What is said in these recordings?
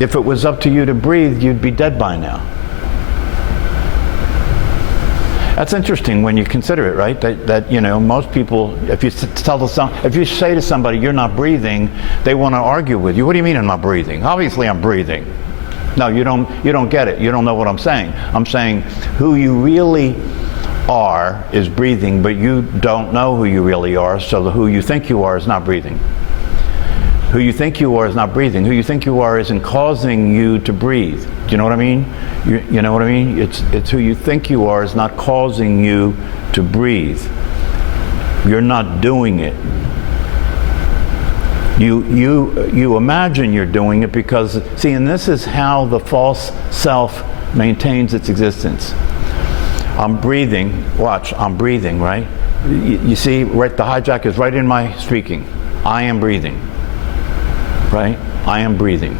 If it was up to you to breathe, you'd be dead by now. That's interesting when you consider it, right? That you know, most people, if you say to somebody, you're not breathing, they want to argue with you. What do you mean I'm not breathing? Obviously I'm breathing. No, you don't get it. You don't know what I'm saying. I'm saying who you really are is breathing, but you don't know who you really are, so who you think you are is not breathing. Who you think you are is not breathing. Who you think you are isn't causing you to breathe. Do you know what I mean? You know what I mean? It's who you think you are is not causing you to breathe. You're not doing it. You imagine you're doing it because, see, and this is how the false self maintains its existence. I'm breathing. Watch, I'm breathing, right? You see, right, the hijack is right in my speaking. I am breathing. Right? I am breathing.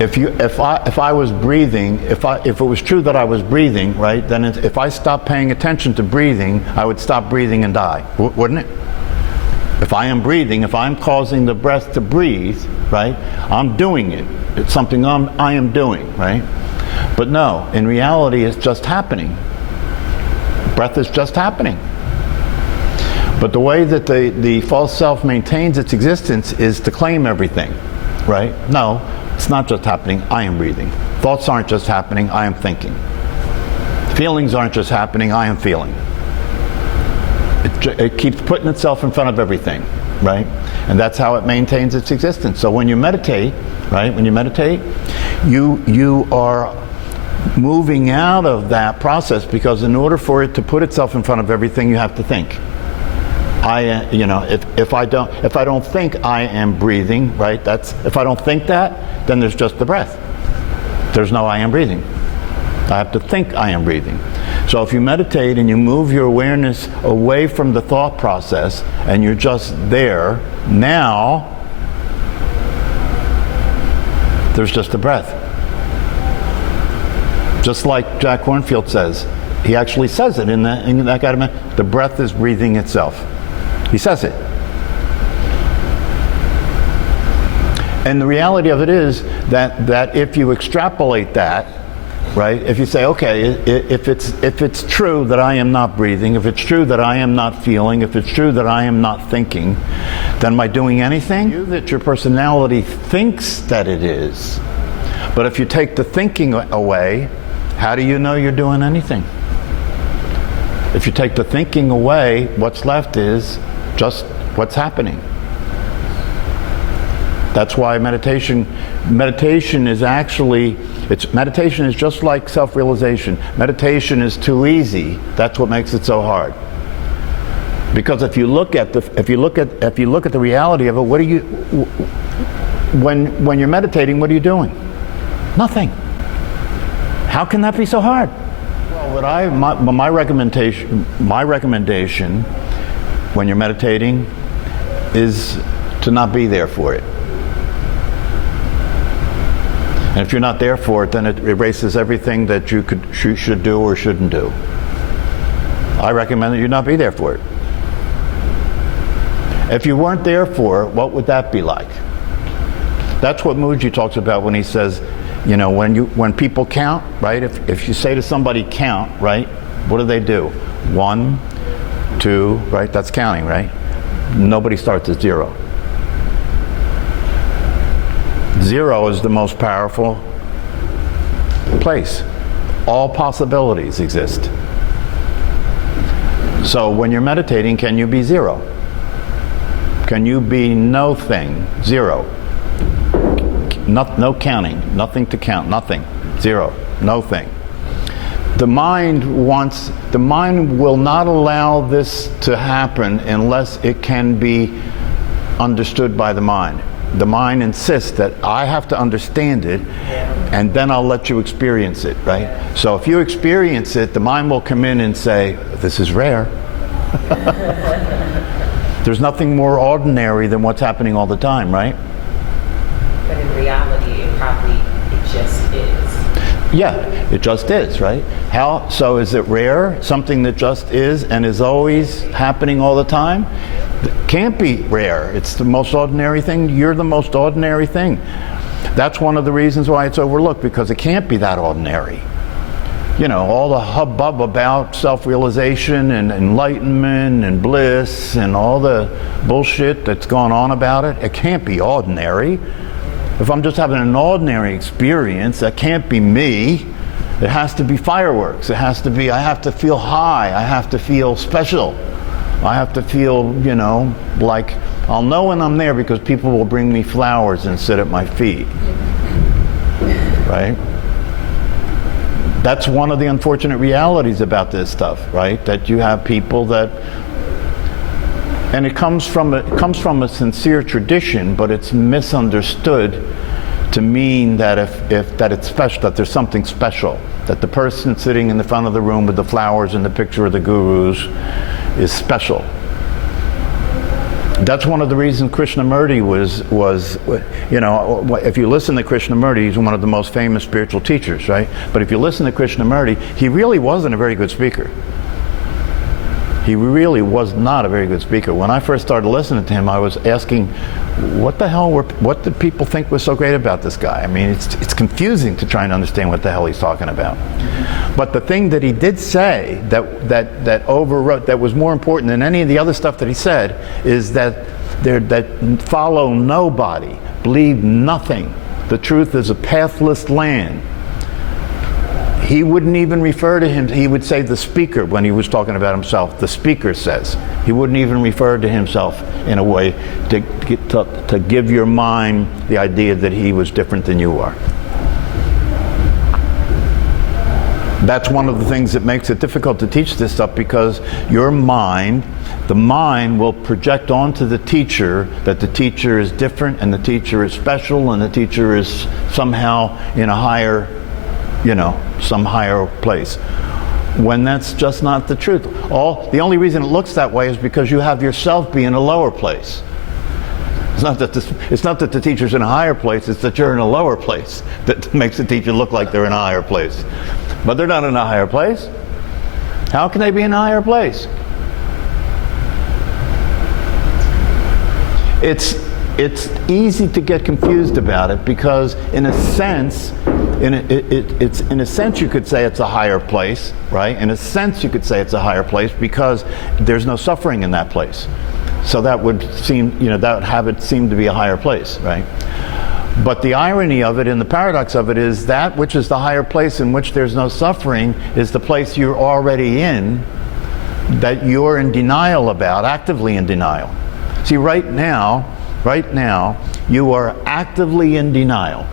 If I was breathing, if it was true that I was breathing, right, then if I stopped paying attention to breathing, I would stop breathing and die, wouldn't it? If I am breathing, if I'm causing the breath to breathe, right, I'm doing it. It's something I am doing, right? But no, in reality, it's just happening. Breath is just happening. But the way that the false self maintains its existence is to claim everything, right? No, it's not just happening, I am breathing. Thoughts aren't just happening, I am thinking. Feelings aren't just happening, I am feeling. It keeps putting itself in front of everything, right? And that's how it maintains its existence. So when you meditate, right, when you meditate, you are moving out of that process, because in order for it to put itself in front of everything, you have to think. If I don't think I am breathing, right? If I don't think that, then there's just the breath. There's no I am breathing. I have to think I am breathing. So if you meditate and you move your awareness away from the thought process and you're just there, now there's just the breath. Just like Jack Kornfield says, he actually says it in that guy, the breath is breathing itself. He says it. And the reality of it is that if you extrapolate that, right, if you say, okay, if it's true that I am not breathing, if it's true that I am not feeling, if it's true that I am not thinking, then am I doing anything? That your personality thinks that it is. But if you take the thinking away, how do you know you're doing anything? If you take the thinking away, what's left is just what's happening. That's why meditation is actually, meditation is just like self-realization. Meditation is too easy. That's what makes it so hard. Because if you look at the reality of it, what are you, when you're meditating, what are you doing? Nothing. How can that be so hard? Well, my recommendation when you're meditating is to not be there for it. And if you're not there for it, then it erases everything that you should do or shouldn't do. I recommend that you not be there for it. If you weren't there for it, what would that be like? That's what Mooji talks about when he says, you know, when people count, right? If you say to somebody count, right? What do? 1, 2, right? That's counting, right? Nobody starts at 0. 0 is the most powerful place. All possibilities exist. So when you're meditating, can you be 0? Can you be no thing? 0. No counting, nothing to count, nothing. 0, no thing. The mind will not allow this to happen unless it can be understood by the mind. The mind insists that I have to understand it, and then I'll let you experience it, right? So if you experience it, the mind will come in and say, this is rare. There's nothing more ordinary than what's happening all the time, right? But in reality, it just is. Yeah, it just is, right? So is it rare? Something that just is and is always happening all the time? Can't be rare. It's the most ordinary thing. You're the most ordinary thing. That's one of the reasons why it's overlooked, because it can't be that ordinary. You know, all the hubbub about self-realization and enlightenment and bliss and all the bullshit that's gone on about it, it can't be ordinary. If I'm just having an ordinary experience, that can't be me. It has to be fireworks. It has to be, I have to feel high. I have to feel special. I have to feel, you know, like I'll know when I'm there because people will bring me flowers and sit at my feet. Right? That's one of the unfortunate realities about this stuff, right? That you have people that, and it comes from a sincere tradition, but it's misunderstood to mean that if that it's special, that there's something special, that the person sitting in the front of the room with the flowers and the picture of the gurus is special. That's one of the reasons Krishnamurti was, you know, if you listen to Krishnamurti, he's one of the most famous spiritual teachers, right? But if you listen to Krishnamurti, he really wasn't a very good speaker. He really was not a very good speaker. When I first started listening to him, I was asking, what did people think was so great about this guy? I mean, it's confusing to try and understand what the hell he's talking about. But the thing that he did say that overwrote, that was more important than any of the other stuff that he said, is that follow nobody, believe nothing. The truth is a pathless land. He wouldn't even refer to him, he would say the speaker when he was talking about himself. The speaker says. He wouldn't even refer to himself in a way to give your mind the idea that he was different than you are. That's one of the things that makes it difficult to teach this stuff, because your mind, the mind will project onto the teacher that the teacher is different and the teacher is special and the teacher is somehow in a higher, you know, some higher place, when that's just not the truth. The only reason it looks that way is because you have yourself be in a lower place. It's not that the teacher's in a higher place, it's that you're in a lower place that makes the teacher look like they're in a higher place. But they're not in a higher place. How can they be in a higher place? It's easy to get confused about it, because in a sense, in a sense you could say it's a higher place, right? In a sense you could say it's a higher place because there's no suffering in that place. So that would seem, you know, that would have it seem to be a higher place, right? But the irony of it and the paradox of it is that which is the higher place in which there's no suffering is the place you're already in, that you're in denial about, actively in denial. See, right now, you are actively in denial.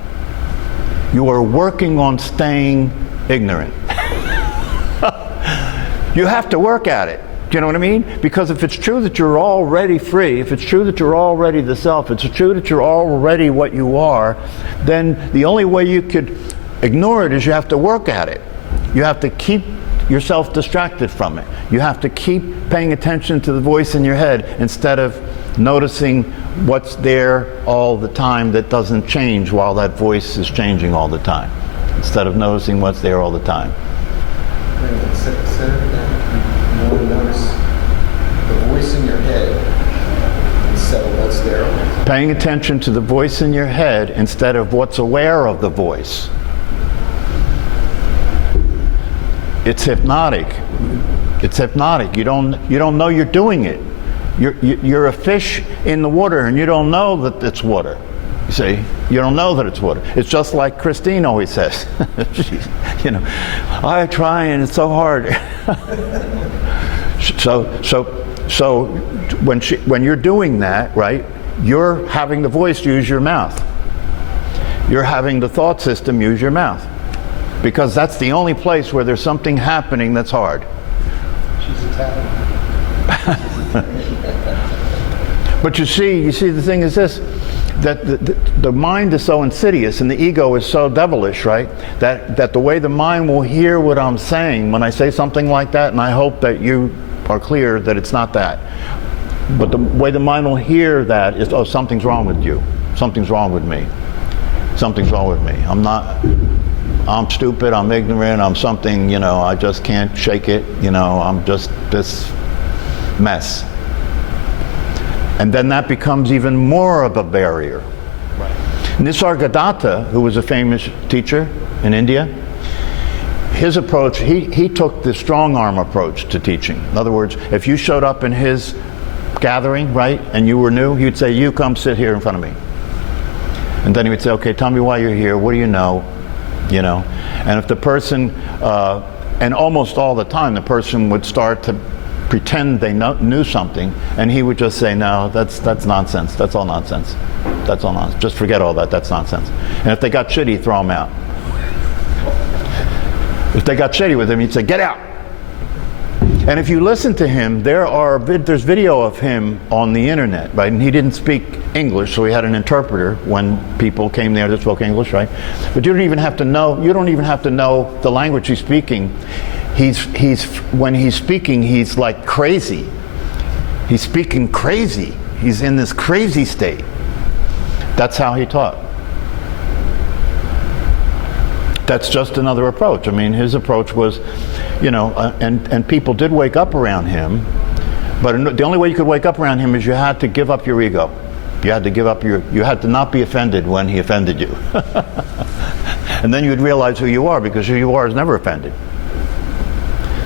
You are working on staying ignorant. You have to work at it. Do you know what I mean? Because if it's true that you're already free, if it's true that you're already the self, if it's true that you're already what you are, then the only way you could ignore it is you have to work at it. You have to keep yourself distracted from it. You have to keep paying attention to the voice in your head instead of noticing what's there all the time that doesn't change while that voice is changing all the time. Instead of noticing what's there all the time. You want to notice the voice in your head instead of what's there. Paying attention to the voice in your head instead of what's aware of the voice. It's hypnotic. It's hypnotic. You don't know you're doing it. You're a fish in the water and you don't know that it's water. You see, you don't know that it's water. It's just like Christine always says. You know, I try and it's so hard. So when you're doing that, right, you're having the voice use your mouth. You're having the thought system use your mouth. Because that's the only place where there's something happening that's hard. She's Italian. But you see, the thing is this, that the mind is so insidious and the ego is so devilish, right? That the way the mind will hear what I'm saying when I say something like that, and I hope that you are clear that it's not that. But the way the mind will hear that is, oh, something's wrong with you. Something's wrong with me. Something's wrong with me. I'm stupid, I'm ignorant, I'm something, you know, I just can't shake it, you know, I'm just this mess. And then that becomes even more of a barrier. Nisargadatta, who was a famous teacher in India, his approach, he took the strong arm approach to teaching. In other words, if you showed up in his gathering, right, and you were new, he'd say, you come sit here in front of me. And then he would say, okay, tell me why you're here, what do you know? You know, and if the person, and almost all the time, the person would start to pretend they knew something, and he would just say, no, that's nonsense, that's all nonsense. That's all nonsense. Just forget all that, that's nonsense. And if they got shitty, he'd throw them out. If they got shitty with him, he'd say, get out. And if you listen to him, there's video of him on the internet, right? And he didn't speak English, so he had an interpreter when people came there that spoke English, right? But you don't even have to know the language he's speaking. When he's speaking, he's like crazy. He's speaking crazy. He's in this crazy state. That's how he taught. That's just another approach. I mean, his approach was, you know, and people did wake up around him, but the only way you could wake up around him is you had to give up your ego. You had to give up you had to not be offended when he offended you. And then you'd realize who you are, because who you are is never offended.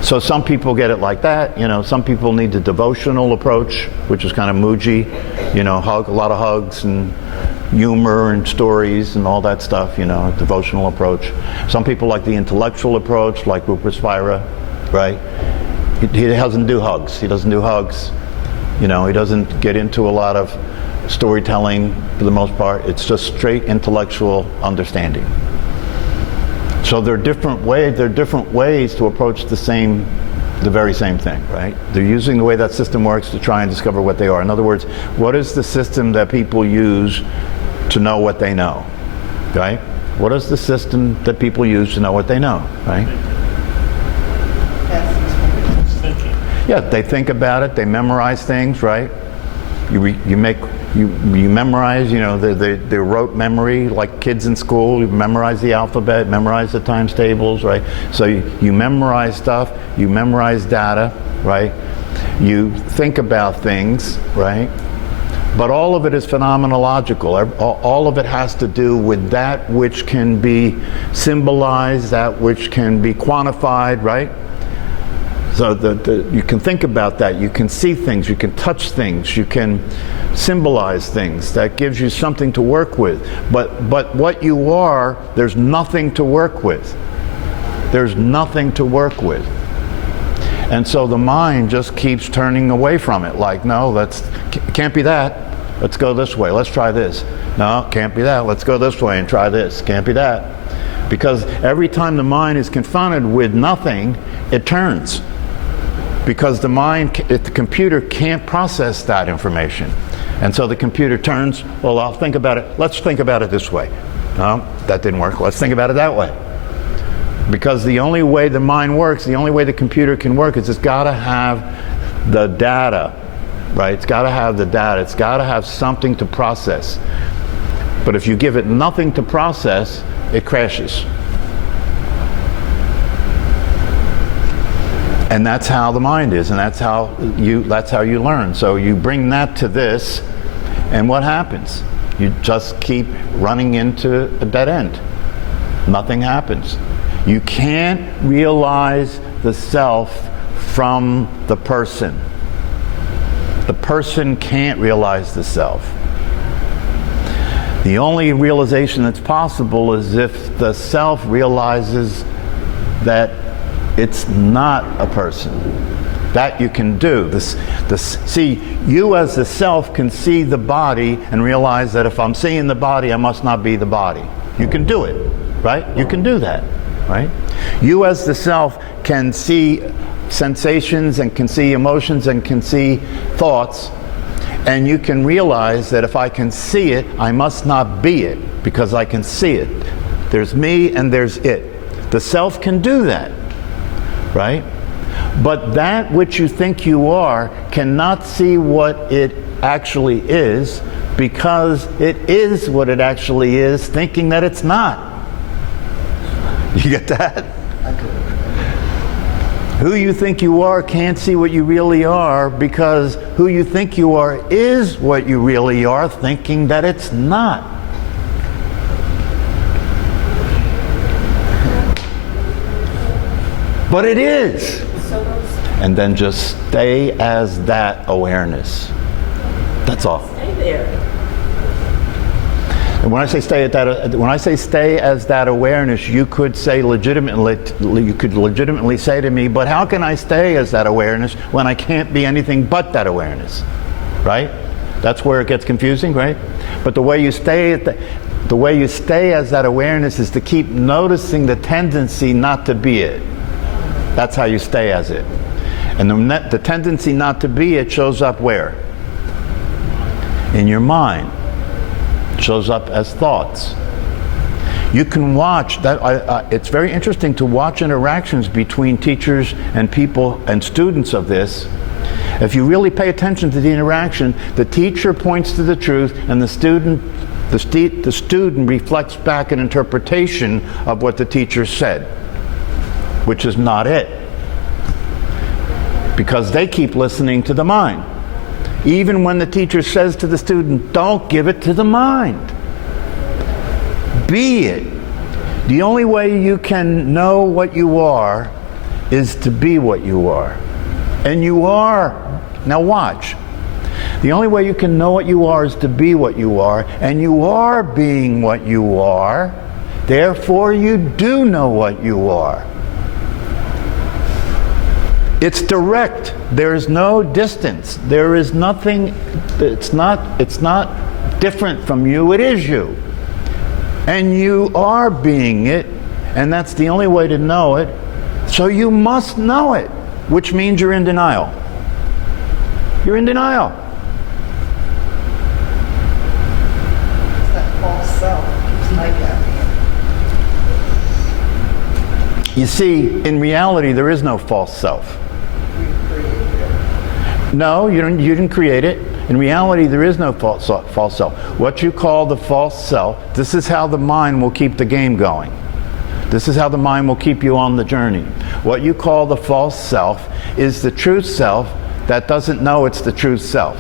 So some people get it like that, you know, some people need the devotional approach, which is kind of muji, you know, a lot of hugs and humor and stories and all that stuff, you know, devotional approach. Some people like the intellectual approach, like Rupa Spira, right? He doesn't do hugs. He doesn't do hugs. You know, he doesn't get into a lot of storytelling for the most part. It's just straight intellectual understanding. So there are different ways to approach the very same thing, right? They're using the way that system works to try and discover what they are. In other words, what is the system that people use to know what they know, right? What is the system that people use to know what they know, right? Thinking. Yeah, they think about it, they memorize things, right? You memorize, you know, the rote memory, like kids in school, you memorize the alphabet, memorize the times tables, right? So you memorize stuff, you memorize data, right? You think about things, right? But all of it is phenomenological. All of it has to do with that which can be symbolized, that which can be quantified, right? So you can think about that, you can see things, you can touch things, you can symbolize things. That gives you something to work with. But what you are, there's nothing to work with. There's nothing to work with. And so the mind just keeps turning away from it, like, no, can't be that. Let's go this way, let's try this. No, can't be that. Let's go this way and try this. Can't be that. Because every time the mind is confronted with nothing, it turns. Because the computer can't process that information. And so the computer turns, well, I'll think about it. Let's think about it this way. No, that didn't work. Let's think about it that way. Because the only way the mind works, the only way the computer can work is it's got to have the data, right? It's got to have the data. It's got to have something to process. But if you give it nothing to process, it crashes. And that's how the mind is, and that's how you learn. So you bring that to this, and what happens? You just keep running into a dead end. Nothing happens. You can't realize the self from the person. The person can't realize the self. The only realization that's possible is if the self realizes that it's not a person. That you can do. See, you as the self can see the body and realize that if I'm seeing the body, I must not be the body. You can do it, right? You can do that, right? You as the self can see sensations and can see emotions and can see thoughts, and you can realize that if I can see it, I must not be it, because I can see it. There's me and there's it. The self can do that. Right? But that which you think you are cannot see what it actually is, because it is what it actually is, thinking that it's not. You get that? Who you think you are can't see what you really are, because who you think you are is what you really are, thinking that it's not. But it is. And then just stay as that awareness. That's all. Stay there. And when I say stay as that awareness, you could legitimately say to me, but how can I stay as that awareness when I can't be anything but that awareness? Right? That's where it gets confusing, right? But the way you stay as that awareness is to keep noticing the tendency not to be it. That's how you stay as it. And the tendency not to be it shows up where? In your mind. It shows up as thoughts. You can watch that. It's very interesting to watch interactions between teachers and people and students of this. If you really pay attention to the interaction, the teacher points to the truth, and the student reflects back an interpretation of what the teacher said, which is not it, because they keep listening to the mind. Even when the teacher says to the student, don't give it to the mind. Be it. The only way you can know what you are is to be what you are. And you are. Now watch. The only way you can know what you are is to be what you are, and you are being what you are. Therefore, you do know what you are. It's direct. There is no distance. There is nothing. It's not different from you. It is you. And you are being it, and that's the only way to know it. So you must know it, which means you're in denial. You're in denial. It's that false self. It's like that. You see, in reality, there is no false self. No, you didn't create it. In reality, there is no false self. What you call the false self, this is how the mind will keep the game going. This is how the mind will keep you on the journey. What you call the false self is the truth self that doesn't know it's the truth self.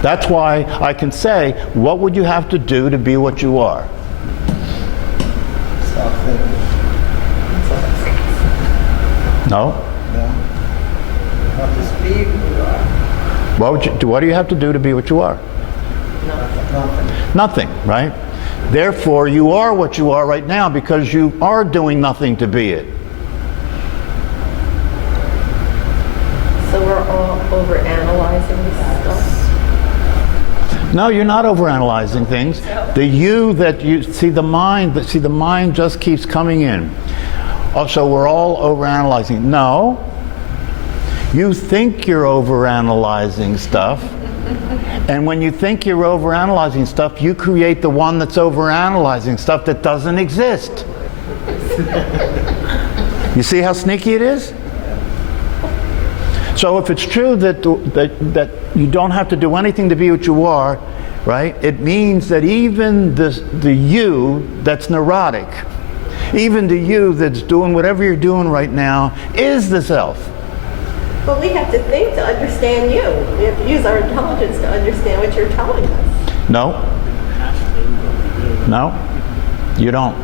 That's why I can say, what would you have to do to be what you are? Stop thinking. No? No? Just be who you are. What do you have to do to be what you are? Nothing. Nothing, right? Therefore, you are what you are right now because you are doing nothing to be it. So we're all overanalyzing this stuff? No, you're not overanalyzing things. The you that you see, the mind just keeps coming in. Oh, so we're all overanalyzing. No. You think you're overanalyzing stuff. And when you think you're overanalyzing stuff, you create the one that's overanalyzing stuff that doesn't exist. You see how sneaky it is? So if it's true that you don't have to do anything to be what you are, right? It means that even the you that's neurotic, even the you that's doing whatever you're doing right now, is the self. But we have to think to understand you. We have to use our intelligence to understand what you're telling us. No. No. You don't.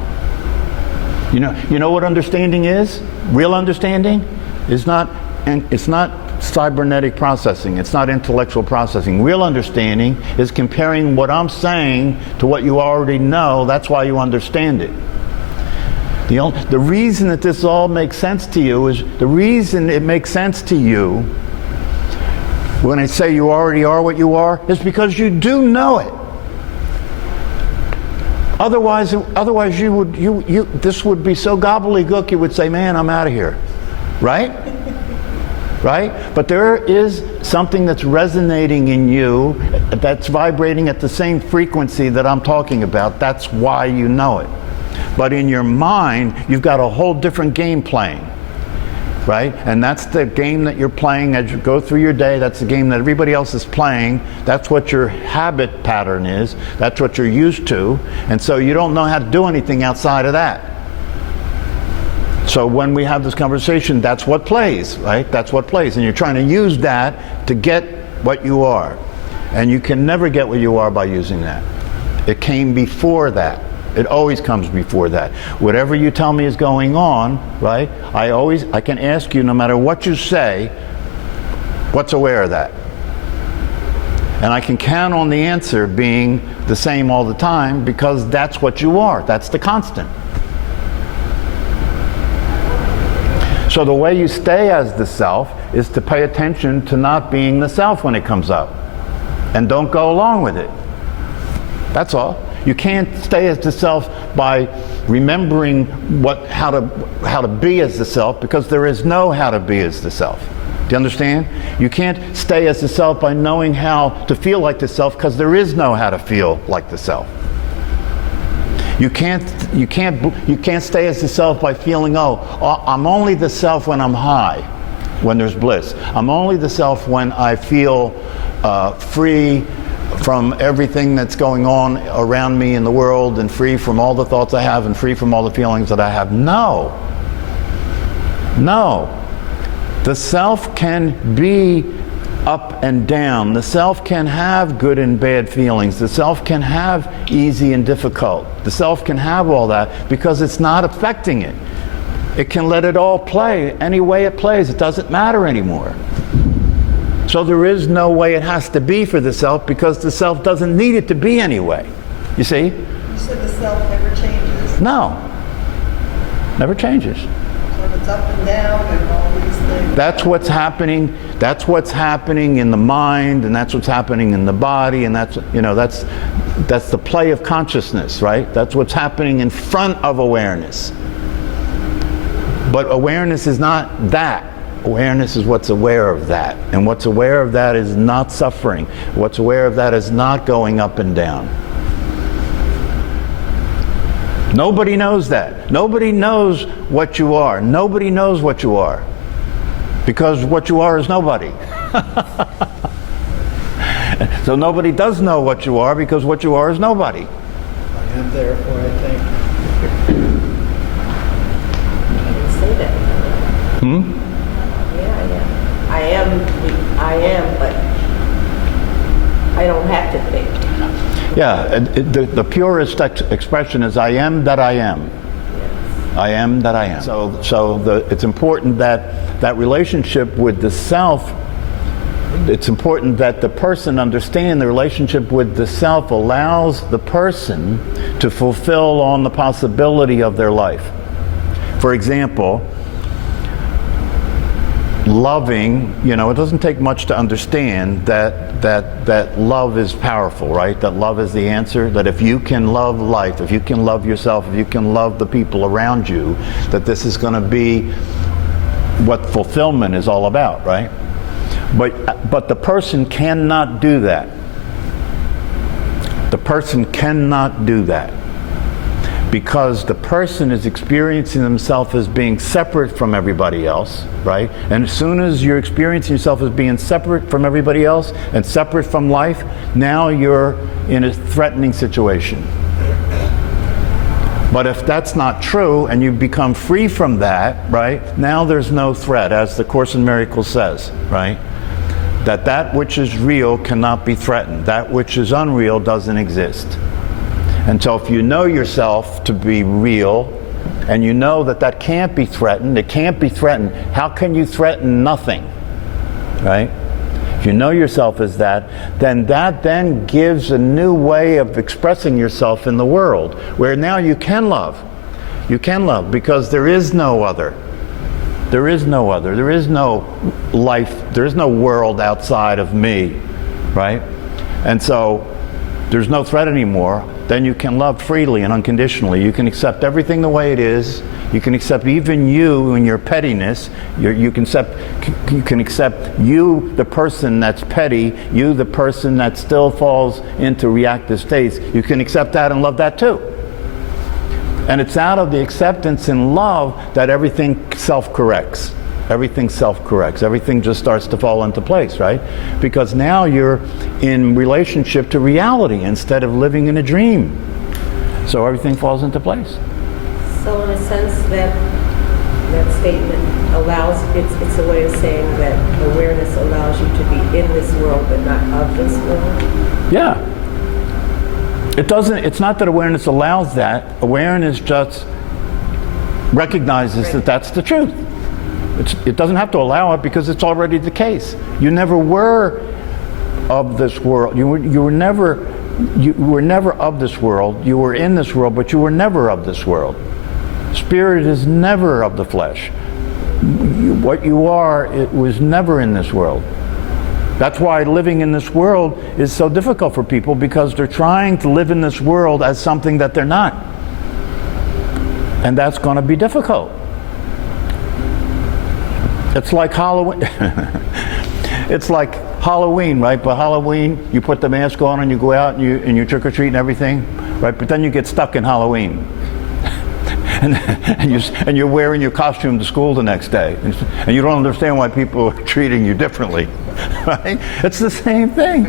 You know what understanding is? Real understanding is not, and it's not cybernetic processing. It's not intellectual processing. Real understanding is comparing what I'm saying to what you already know. That's why you understand it. The reason that this all makes sense to you is, the reason it makes sense to you when I say you already are what you are is because you do know it. Otherwise this would be so gobbledygook you would say, man, I'm out of here. Right? Right? But there is something that's resonating in you that's vibrating at the same frequency that I'm talking about. That's why you know it. But in your mind, you've got a whole different game playing, right? And that's the game that you're playing as you go through your day. That's the game that everybody else is playing. That's what your habit pattern is. That's what you're used to. And so you don't know how to do anything outside of that. So when we have this conversation, that's what plays, right? That's what plays. And you're trying to use that to get what you are. And you can never get what you are by using that. It came before that. It always comes before that. Whatever you tell me is going on, right? I can ask you, no matter what you say, what's aware of that? And I can count on the answer being the same all the time because that's what you are. That's the constant. So the way you stay as the self is to pay attention to not being the self when it comes up. And don't go along with it. That's all. You can't stay as the self by remembering how to be as the self, because there is no how to be as the self. Do you understand? You can't stay as the self by knowing how to feel like the self, because there is no how to feel like the self. You can't stay as the self by feeling, I'm only the self when I'm high, when there's bliss. I'm only the self when I feel free from everything that's going on around me in the world, and free from all the thoughts I have, and free from all the feelings that I have. No. The self can be up and down. The self can have good and bad feelings. The self can have easy and difficult. The self can have all that because it's not affecting it. It can let it all play any way it plays. It doesn't matter anymore. So there is no way it has to be for the self, because the self doesn't need it to be anyway. You see? You said the self never changes. No. Never changes. So if it's up and down and all these things. That's what's happening. That's what's happening in the mind, and that's what's happening in the body, and that's the play of consciousness, right? That's what's happening in front of awareness. But awareness is not that. Awareness is what's aware of that. And what's aware of that is not suffering. What's aware of that is not going up and down. Nobody knows that. Nobody knows what you are. Nobody knows what you are. Because what you are is nobody. So nobody does know what you are, because what you are is nobody. I am, therefore I think. I didn't say that. Yeah. I am, but I don't have to think. Yeah, the purest expression is I am that I am. I am that I am. So it's important that relationship with the self, it's important that the person understand the relationship with the self allows the person to fulfill on the possibility of their life. For example, loving, it doesn't take much to understand that love is powerful, right? That love is the answer, that if you can love life, if you can love yourself, if you can love the people around you, that this is going to be what fulfillment is all about, right? But the person cannot do that. The person cannot do that. Because the person is experiencing themselves as being separate from everybody else, right? And as soon as you're experiencing yourself as being separate from everybody else and separate from life, now you're in a threatening situation. But if that's not true and you become free from that, right? Now there's no threat, as the Course in Miracles says, right? That which is real cannot be threatened. That which is unreal doesn't exist. And so if you know yourself to be real, and you know that can't be threatened, it can't be threatened, how can you threaten nothing? Right? If you know yourself as that then gives a new way of expressing yourself in the world, where now you can love. You can love, because there is no other. There is no other. There is no life. There is no world outside of me. Right? And so there's no threat anymore. Then you can love freely and unconditionally. You can accept everything the way it is. You can accept even you and your pettiness. You can accept you, the person that's petty, you, the person that still falls into reactive states. You can accept that and love that too. And it's out of the acceptance and love that everything self-corrects. Everything self-corrects. Everything just starts to fall into place, right? Because now you're in relationship to reality instead of living in a dream. So everything falls into place. So in a sense that That statement allows, it's a way of saying that awareness allows you to be in this world but not of this world. Yeah. It doesn't, it's not that awareness allows that. Awareness just recognizes that that's the truth. It doesn't have to allow it because it's already the case. You never were of this world. You were never of this world. You were in this world, but you were never of this world. Spirit is never of the flesh. What you are, it was never in this world. That's why living in this world is so difficult for people, because they're trying to live in this world as something that they're not. And that's going to be difficult. It's like Halloween. It's like Halloween, right? But Halloween, you put the mask on and you go out and you trick or treat and everything, right? But then you get stuck in Halloween. and you're wearing your costume to school the next day, and you don't understand why people are treating you differently, right? It's the same thing.